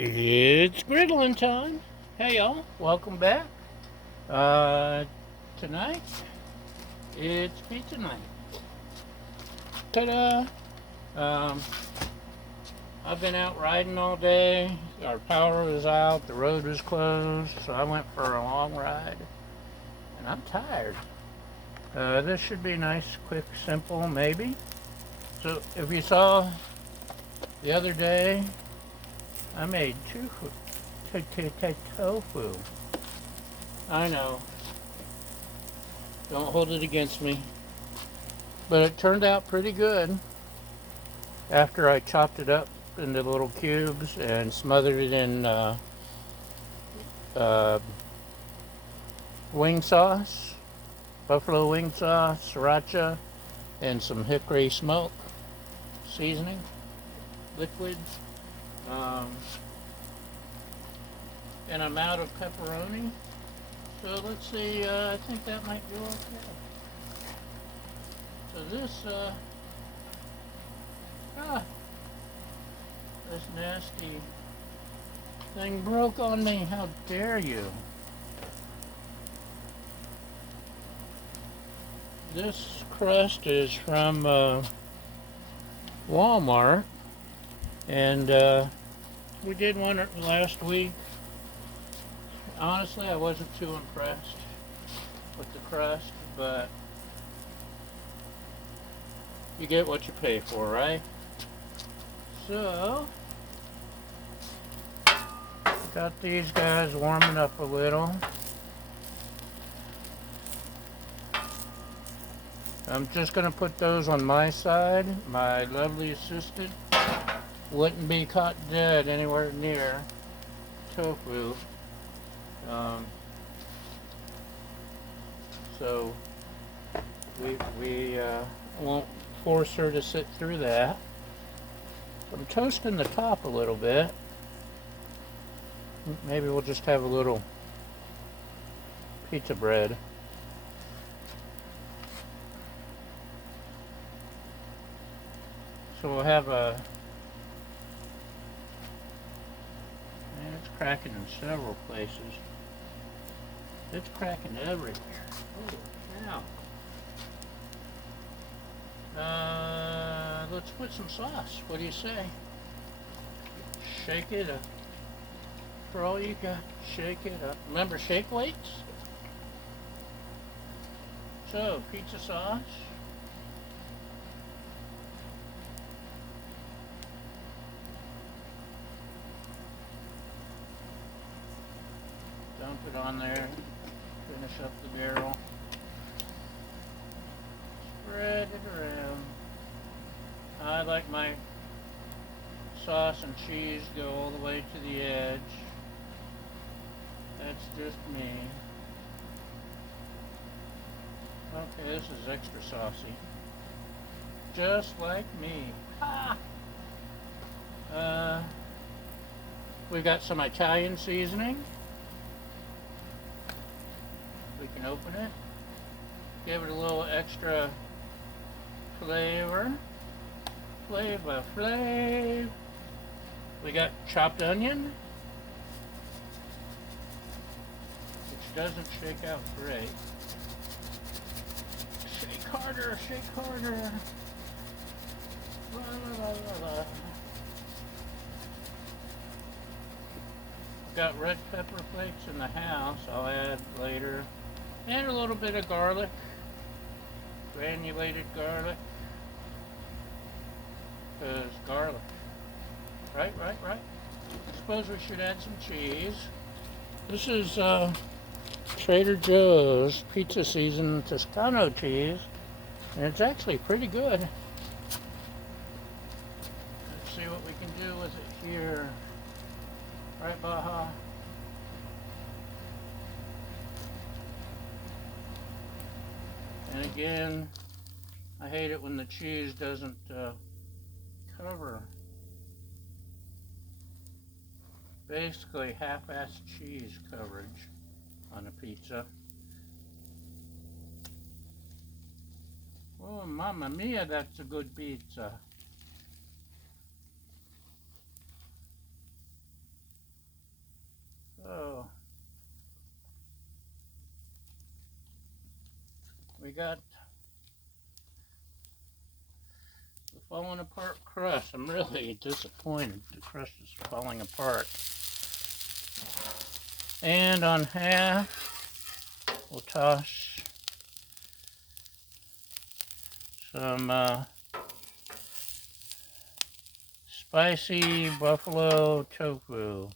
It's griddling time. Hey y'all, welcome back. Tonight it's pizza night. Ta-da! Um, I've been out riding all day. Our power was out, the road was closed, so I went for a long ride, and I'm tired. This should be nice, quick, simple, maybe. So if you saw the other day, I made tofu. I know. Don't hold it against me. But it turned out pretty good after I chopped it up into little cubes and smothered it in uh, wing sauce, buffalo wing sauce, sriracha, and some hickory smoke seasoning, liquids. Um, and I'm out of pepperoni. So let's see, I think that might do okay. So ah, this nasty thing broke on me. How dare you? This crust is from Walmart, and we did one last week. Honestly, I wasn't too impressed with the crust, but you get what you pay for, right? So, got these guys warming up a little. I'm just going to put those on my side. My lovely assistant wouldn't be caught dead anywhere near tofu. Um, so we won't force her to sit through that. I'm toasting the top a little bit. Maybe we'll just have a little pizza bread. So we'll have a... Man, it's cracking in several places. It's cracking everywhere. Holy cow. Let's put some sauce. What do you say? Shake it up. For all you got, shake it up. Remember shake weights? So, pizza sauce. Dump it on there. Finish up the barrel. Spread it around. I like my sauce and cheese go all the way to the edge. That's just me. Okay, this is extra saucy. Just like me. Ha! We've got some Italian seasoning. We can open it. Give it a little extra flavor. Flav. We got chopped onion, which doesn't shake out great. Shake harder, shake harder. La, la, la, la, la. Got red pepper flakes in the house, I'll add later. And a little bit of garlic, granulated garlic. Because garlic. Right. I suppose we should add some cheese. This is Trader Joe's pizza seasoned Toscano cheese, and it's actually pretty good. Let's see what we can do with it here. Right, Baja? And again, I hate it when the cheese doesn't cover. Basically half-assed cheese coverage on a pizza. Oh, mamma mia, that's a good pizza. got the falling apart crust. I'm really disappointed. The crust is falling apart. And on half, we'll toss some spicy buffalo tofu.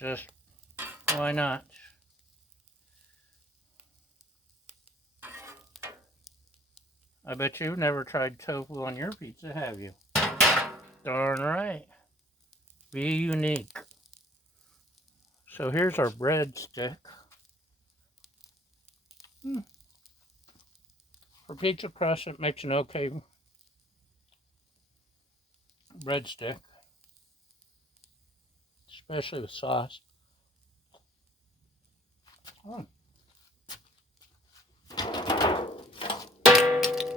Just why not? I bet you've never tried tofu on your pizza, have you? Darn right. Be unique. So here's our breadstick. For pizza crust, it makes an okay breadstick, especially with sauce. Oh.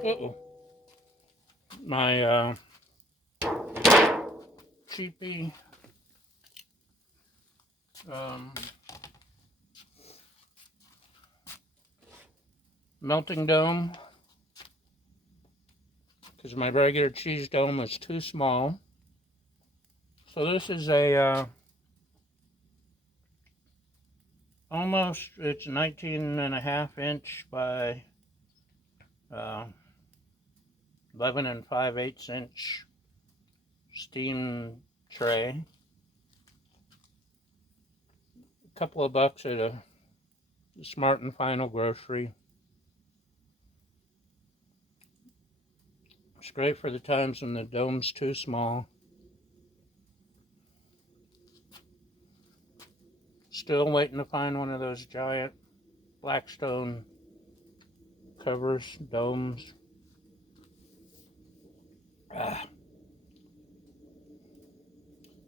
Uh-oh. My cheapy melting dome, because my regular cheese dome was too small. So this is a almost, it's 19.5 inch by 11 5/8 inch steam tray. A couple of bucks at a Smart and Final grocery. It's great for the times when the dome's too small. Still waiting to find one of those giant Blackstone covers, domes.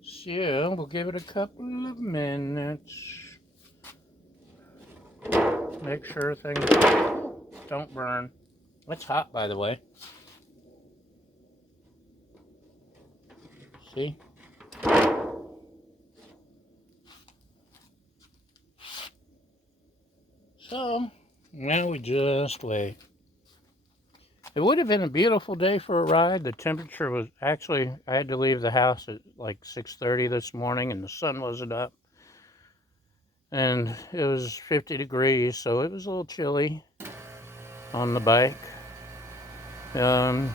So we'll give it a couple of minutes. Make sure things don't burn. It's hot, by the way. See? So now we just wait. It would have been a beautiful day for a ride. The temperature was actually, I had to leave the house at like 6:30 this morning and the sun wasn't up. And it was 50 degrees, so it was a little chilly on the bike. And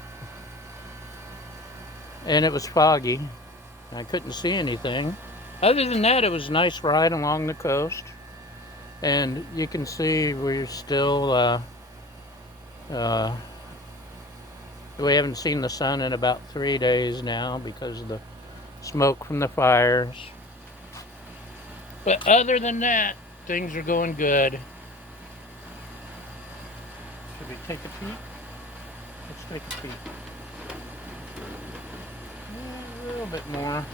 it was foggy. I couldn't see anything. Other than that, it was a nice ride along the coast. And you can see we're still, we haven't seen the sun in about 3 days now because of the smoke from the fires. But other than that, things are going good. Should we take a peek? Let's take a peek. A little bit more.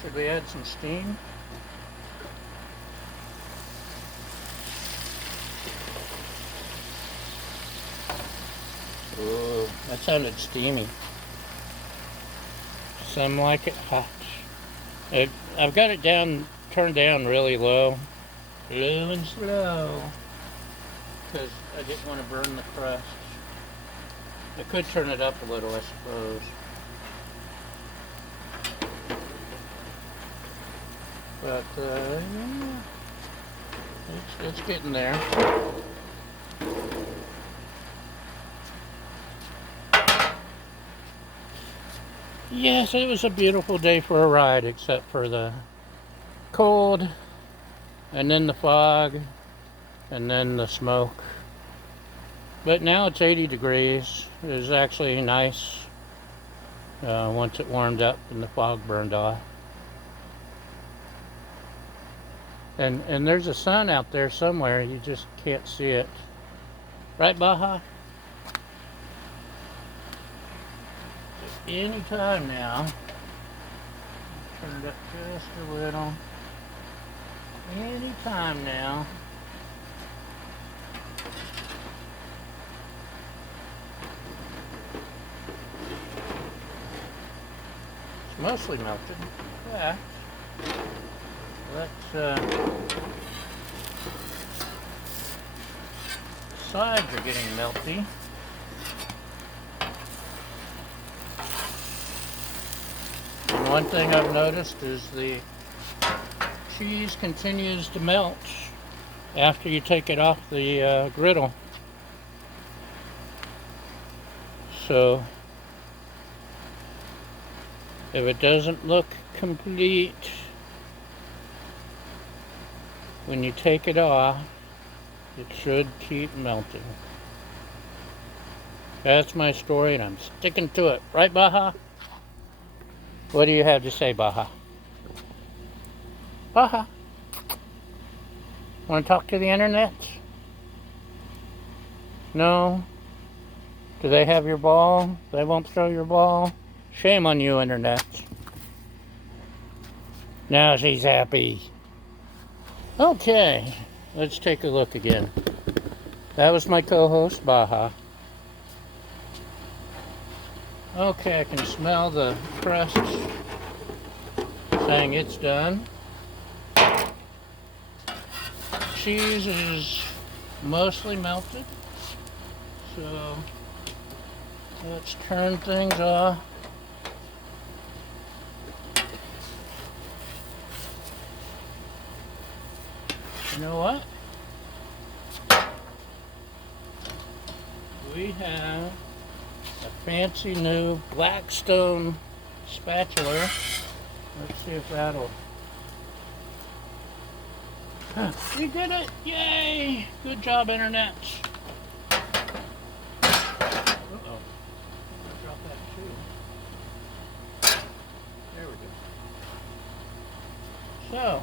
Should we add some steam? Ooh, that sounded steamy. Some like it hot. I've got it turned down really low. Low and slow. Because I didn't want to burn the crust. I could turn it up a little, I suppose. But, yeah, it's getting there. Yes, it was a beautiful day for a ride, except for the cold, and then the fog, and then the smoke. But now it's 80 degrees. It was actually nice once it warmed up and the fog burned off. And there's a sun out there somewhere, you just can't see it. Right, Baja? Any time now. Turn it up just a little. Any time now. mostly melted. Yeah. Sides are getting melty. And one thing I've noticed is the cheese continues to melt after you take it off the griddle. So if it doesn't look complete when you take it off, it should keep melting. That's my story, and I'm sticking to it. Right, Baja? What do you have to say, Baja? Baja? Want to talk to the internet? No? Do they have your ball? They won't throw your ball? Shame on you, internet. Now she's happy. Okay, let's take a look again. That was my co-host, Baja. Okay, I can smell the crust saying it's done. Cheese is mostly melted, so let's turn things off. You know what? We have a fancy new Blackstone spatula. Let's see if that'll... We did it! Yay! Good job, internet. Uh-oh. I dropped that too. There we go. So,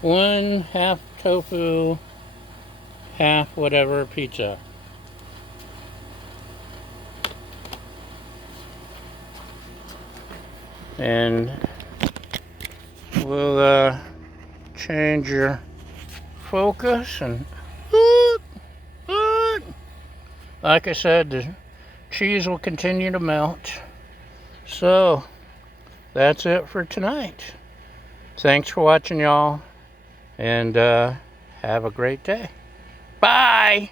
1 half tofu, half whatever pizza. And we'll change your focus, and like I said, the cheese will continue to melt. So that's it for tonight. Thanks for watching, y'all, and have a great day. Bye.